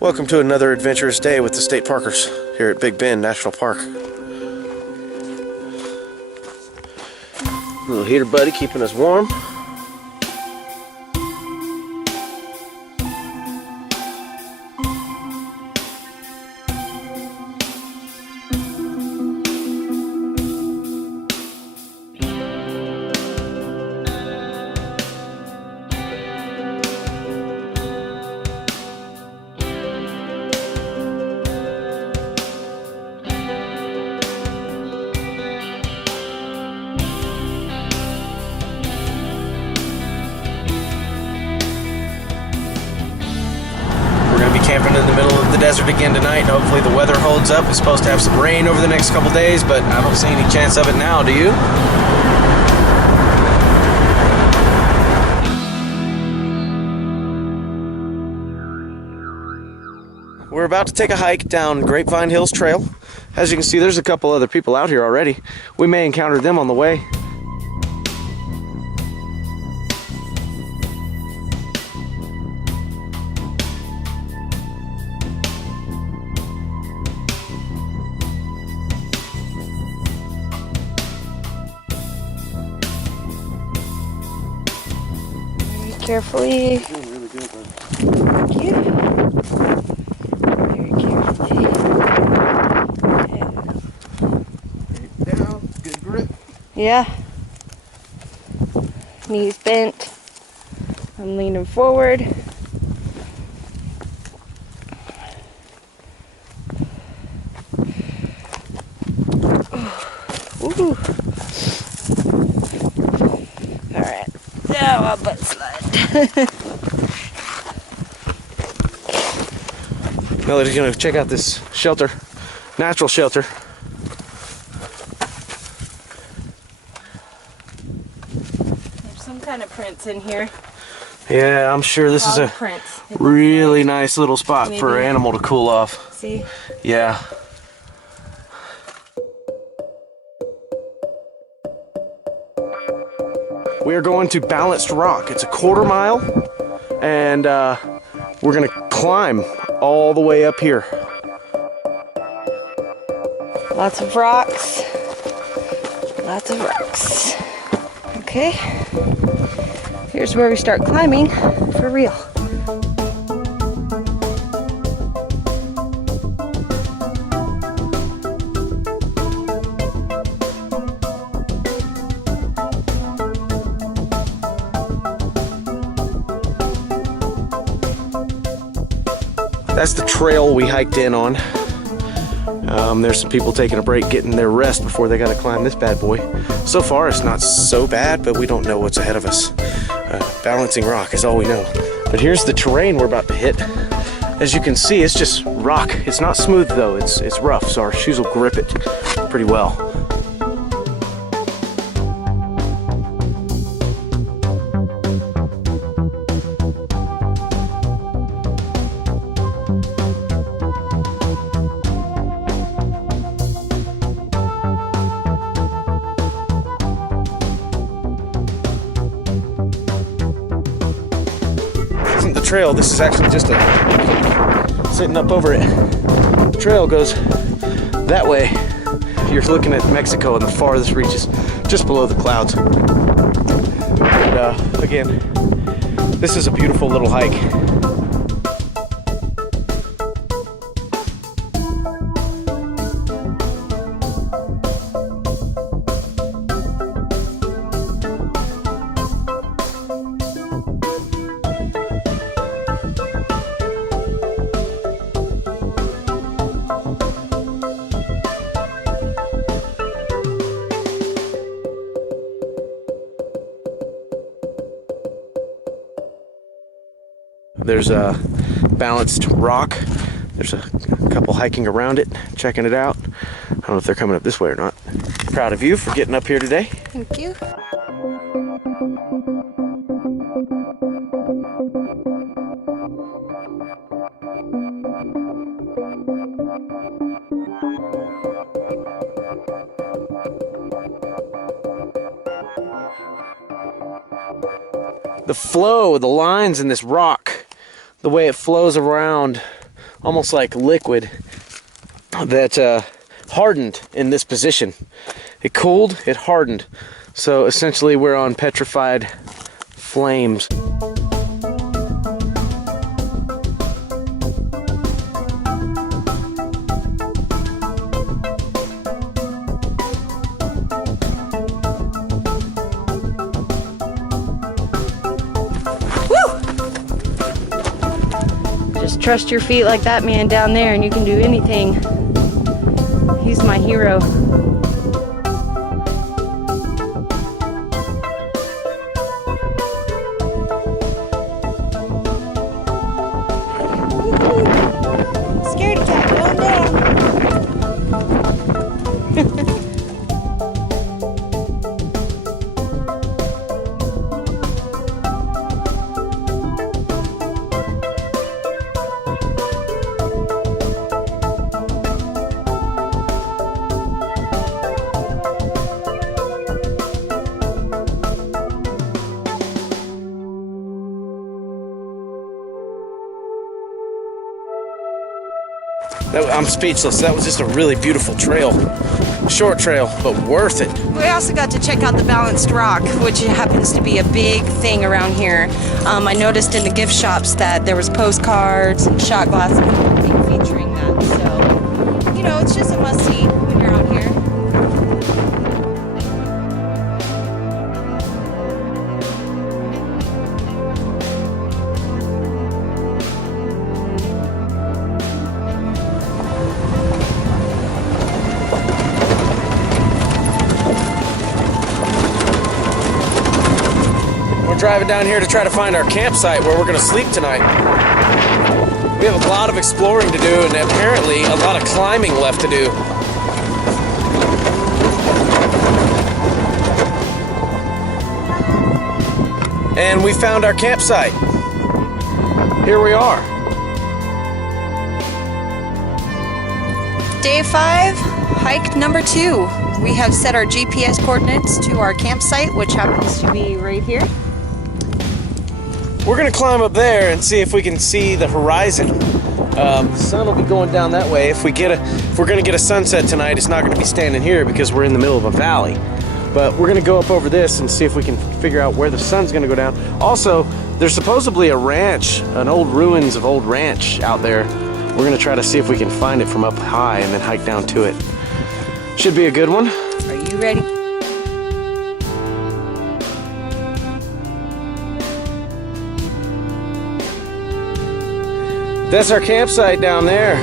Welcome to another adventurous day with the State Parkers here at Big Bend National Park. Little heater buddy keeping us warm. Camping in the middle of the desert again tonight. Hopefully the weather holds up. It's supposed to have some rain over the next couple days, but I don't see any chance of it now, do you? We're about to take a hike down Grapevine Hills Trail. As you can see, there's a couple other people out here already. We may encounter them on the way. Carefully. Doing really good, bud. Thank you. Very carefully. Yeah. Down, good grip. Yeah. Knees bent. I'm leaning forward. Ooh. All right. Now my butt slide. Melody's gonna check out this shelter, natural shelter. There's some kind of prints in here. Yeah, I'm sure this is a prints. really nice little spot for an Maybe. animal to cool off. See? Yeah. We are going to Balanced Rock. It's a 1/4 mile, and we're gonna climb all the way up here. Lots of rocks. Lots of rocks. Okay. Here's where we start climbing for real. That's the trail we hiked in on. There's some people taking a break, getting their rest before they gotta climb this bad boy. So far, it's not so bad, but we don't know what's ahead of us. Balancing rock is all we know. But here's the terrain we're about to hit. As you can see, it's just rock. It's not smooth though, it's rough, so our shoes will grip it pretty well. Trail. This is actually just a sitting up over it. The trail goes that way. You're looking at Mexico and the farthest reaches just below the clouds. And again, this is a beautiful little hike. There's a balanced rock. There's a couple hiking around it, checking it out. I don't know if they're coming up this way or not. Proud of you for getting up here today. Thank you. The flow, the lines in this rock, the way it flows around almost like liquid that hardened in this position. It cooled, it hardened. So essentially we're on petrified flames. Just trust your feet like that man down there and you can do anything. He's my hero. Scaredy cat going down. I'm speechless. That was just a really beautiful trail. Short trail, but worth it. We also got to check out the balanced rock, which happens to be a big thing around here. I noticed in the gift shops that there was postcards and shot glasses and everything featuring that. So, you know, it's just a must-see when you're out here. Driving down here to try to find our campsite where we're going to sleep tonight. We have a lot of exploring to do and apparently a lot of climbing left to do. And we found our campsite. Here we are. Day 5, hike number 2. We have set our GPS coordinates to our campsite, which happens to be right here. We're gonna climb up there and see if we can see the horizon. The sun will be going down that way. If we're gonna get a sunset tonight, it's not gonna be standing here because we're in the middle of a valley. But we're gonna go up over this and see if we can figure out where the sun's gonna go down. Also, there's supposedly a ranch, an old ruins of old ranch out there. We're gonna try to see if we can find it from up high and then hike down to it. Should be a good one. Are you ready? That's our campsite down there.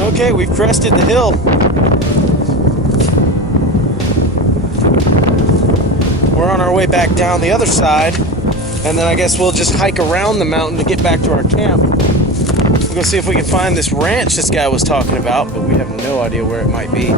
Okay, we've crested the hill. We're on our way back down the other side, and then I guess we'll just hike around the mountain to get back to our camp. We're gonna see if we can find this ranch this guy was talking about, but we have no idea where it might be.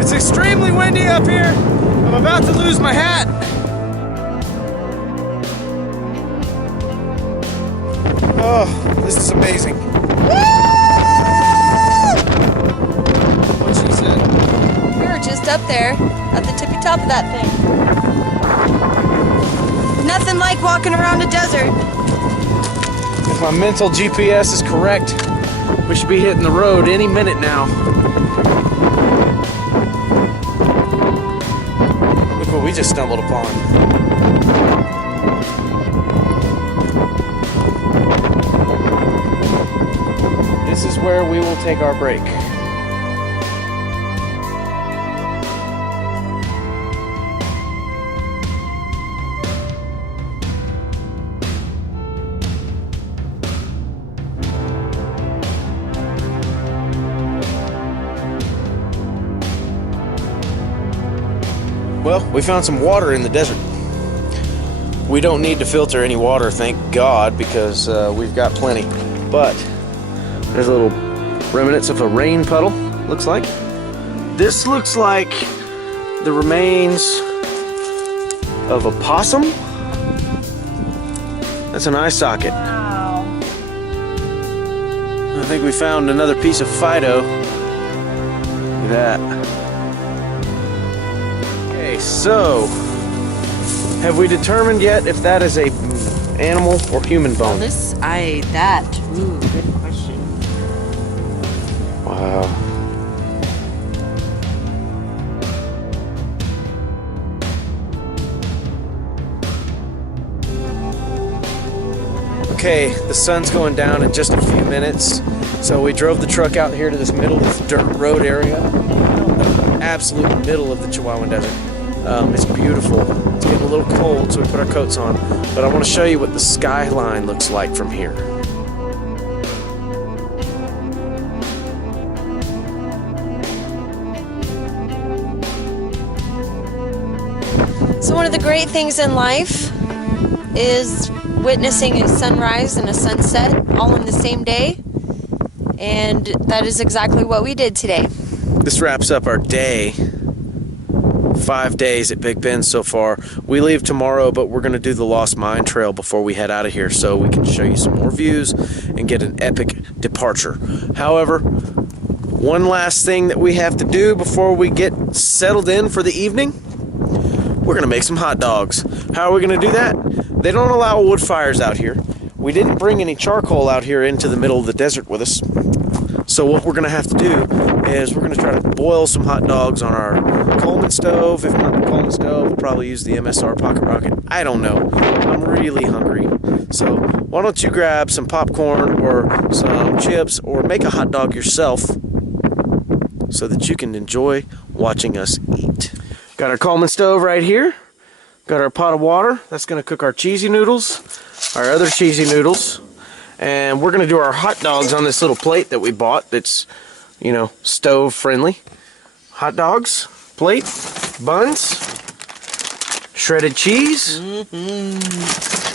It's extremely windy up here. I'm about to lose my hat. Oh, this is amazing. What she said. We were just up there at the tippy top of that thing. Nothing like walking around a desert. If my mental GPS is correct, we should be hitting the road any minute now. Look what we just stumbled upon. This is where we will take our break. Well, we found some water in the desert. We don't need to filter any water, thank God, because we've got plenty. But there's a little remnants of a rain puddle, looks like. This looks like the remains of a possum. That's an eye socket. Wow. I think we found another piece of Fido. Look at that. Okay, so have we determined yet if that is a animal or human bone? Ooh, good question. Wow. Okay, the sun's going down in just a few minutes, so we drove the truck out here to this middle of this dirt road area, absolute middle of the Chihuahuan Desert. It's beautiful. It's getting a little cold, so we put our coats on, but I want to show you what the skyline looks like from here. So one of the great things in life is witnessing a sunrise and a sunset all in the same day, and that is exactly what we did today. This wraps up our day. 5 days at Big Bend so far. We leave tomorrow, but we're going to do the Lost Mine Trail before we head out of here so we can show you some more views and get an epic departure. However, one last thing that we have to do before we get settled in for the evening, we're going to make some hot dogs. How are we going to do that? They don't allow wood fires out here. We didn't bring any charcoal out here into the middle of the desert with us. So what we're going to have to do is we're going to try to boil some hot dogs on our Coleman stove. If not the Coleman stove, we'll probably use the MSR Pocket Rocket. I don't know. I'm really hungry. So why don't you grab some popcorn or some chips or make a hot dog yourself so that you can enjoy watching us eat. Got our Coleman stove right here. Got our pot of water. That's going to cook our cheesy noodles, our other cheesy noodles. And we're going to do our hot dogs on this little plate that we bought that's, you know, stove friendly. Hot dogs, plate, buns, shredded cheese.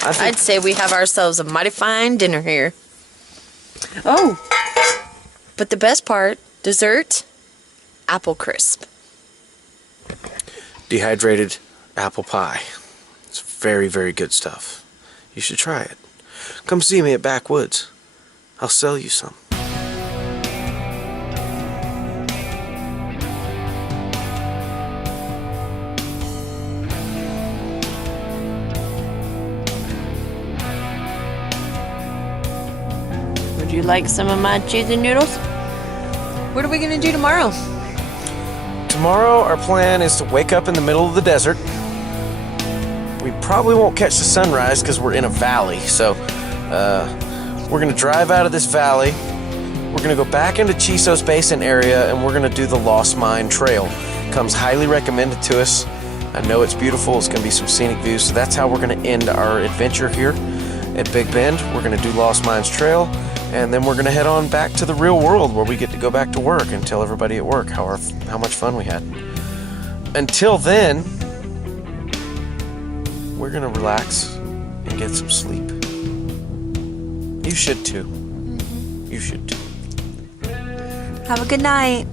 I'd say we have ourselves a mighty fine dinner here. Oh, but the best part, dessert, apple crisp. Dehydrated apple pie. It's very, very good stuff. You should try it. Come see me at Backwoods. I'll sell you some. Would you like some of my cheesy noodles? What are we going to do tomorrow? Tomorrow our plan is to wake up in the middle of the desert. We probably won't catch the sunrise because we're in a valley, so we're going to drive out of this valley. We're going to go back into Chisos Basin area, and we're going to do the Lost Mine Trail. Comes highly recommended to us. I know it's beautiful. It's going to be some scenic views, so that's how we're going to end our adventure here at Big Bend. We're going to do Lost Mines Trail, and then we're going to head on back to the real world where we get to go back to work and tell everybody at work how much fun we had. Until then, we're going to relax and get some sleep. You should too. You should too. Have a good night.